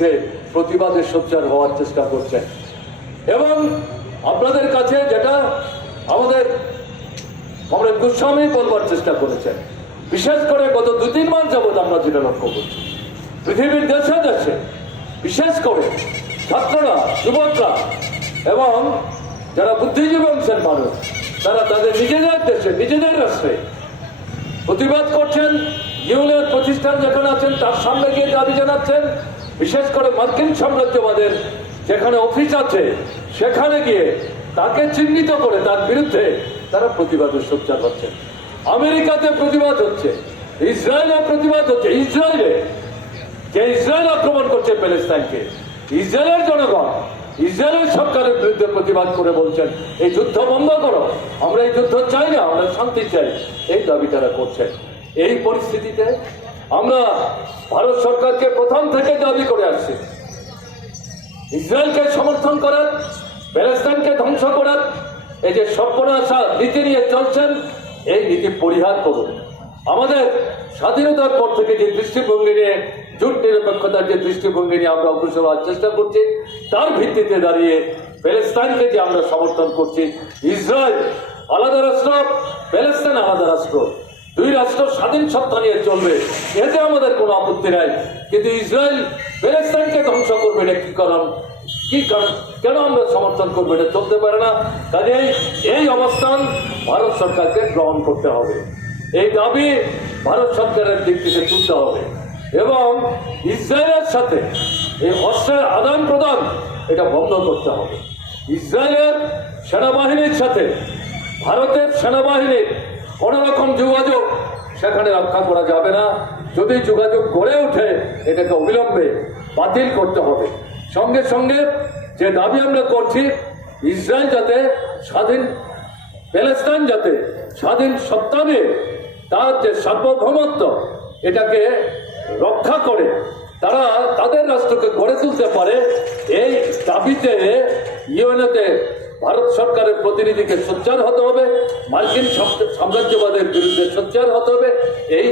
বিরুদ্ধে প্রতিবাদে সোচ্চার হওয়ার চেষ্টা করছেন। এবং আপনাদের কাছে যেটা আমাদের কমরেড গোস্বামী বলবার চেষ্টা করেছেন, বিশেষ করে গত 2-3 মাস যাবৎ আমরা যেটা লক্ষ্য করছি, পৃথিবীর দেশে দেশে বিশেষ করে ছাত্ররা, যুবকরা এবং যারা বুদ্ধিজীবী অংশের মানুষ, তারা তাদের নিজেদের দেশে নিজেদের রাষ্ট্রে প্রতিবাদ করছেন। ইউএনের প্রতিষ্ঠান যেখানে আছেন তার সামনে গিয়ে দাবি জানাচ্ছেন। বিশেষ করে মার্কিন সাম্রাজ্যবাদের যেখানে অফিস আছে সেখানে গিয়ে তাকে চিহ্নিত করে তার বিরুদ্ধে তারা প্রতিবাদে সোচ্চার হচ্ছেন। আমেরিকাতে প্রতিবাদ হচ্ছে, ইসরায়েলে প্রতিবাদ হচ্ছে। ইসরায়েল আক্রমণ করছে প্যালেস্টাইনকে, ইসরায়েলের জনগণ ইসরায়েলের সরকারের বিরুদ্ধে প্রতিবাদ করে বলছেন এই যুদ্ধ বন্ধ করো, আমরা এই যুদ্ধ চাই না, আমরা শান্তি চাই, এই দাবি তারা করছেন। এই পরিস্থিতিতে আমরা ভারত সরকারকে প্রথম থেকে দাবি করে আসছি, ইসরায়েলকে সমর্থন করার, প্যালেস্টাইনকে ধ্বংস করার এই যে সর্বনাশা নীতি নিয়ে চলছেন, এই নীতি পরিহার করুন। আমাদের স্বাধীনতার পর থেকে যে দৃষ্টিভঙ্গি নিয়ে, জোট নিরপেক্ষতার যে দৃষ্টিভঙ্গি নিয়ে আমরা অগ্রসর হওয়ার চেষ্টা করছি, তার ভিত্তিতে দাঁড়িয়ে প্যালেস্টাইনকে যে আমরা সমর্থন করছি, ইসরায়েল আলাদা রাষ্ট্র, প্যালেস্টাইন আলাদা রাষ্ট্র, 2 রাষ্ট্র স্বাধীন সত্তা নিয়ে চলবে, এতে আমাদের কোনো আপত্তি নাই। কিন্তু ইসরায়েল প্যালেস্টাইনকে ধ্বংস করবে, এটা কি কারণ, কেন আমরা সমর্থন করবো? এটা চলতে পারে না। কাজেই এই অবস্থান ভারত সরকারকে গ্রহণ করতে হবে, এই দাবি ভারত সরকারের দিক থেকে তুলতে হবে এবং ইসরায়েলের সাথে এই অস্ত্রের আদান প্রদান এটা বন্ধ করতে হবে। ইসরায়েলের সেনাবাহিনীর সাথে ভারতের সেনাবাহিনীর কোনো রকম যোগাযোগ সেখানে রক্ষা করা যাবে না। যদি যোগাযোগ গড়ে ওঠে এটাকে অবিলম্বে বাতিল করতে হবে। সঙ্গে সঙ্গে যে দাবি আমরা করছি, ইসরায়েল যাতে স্বাধীন, প্যালেস্টাইন যাতে স্বাধীন সত্তা নিয়ে তার যে সার্বভৌমত্ব এটাকে রক্ষা করে তারা তাদের রাষ্ট্রকে গড়ে তুলতে পারে, এই দাবিতে ইউএনএতে ভারত সরকারের প্রতিনিধিকে সোচ্চার হতে হবে, মার্কিন সাম্রাজ্যবাদের বিরুদ্ধে সোচ্চার হতে হবে। এই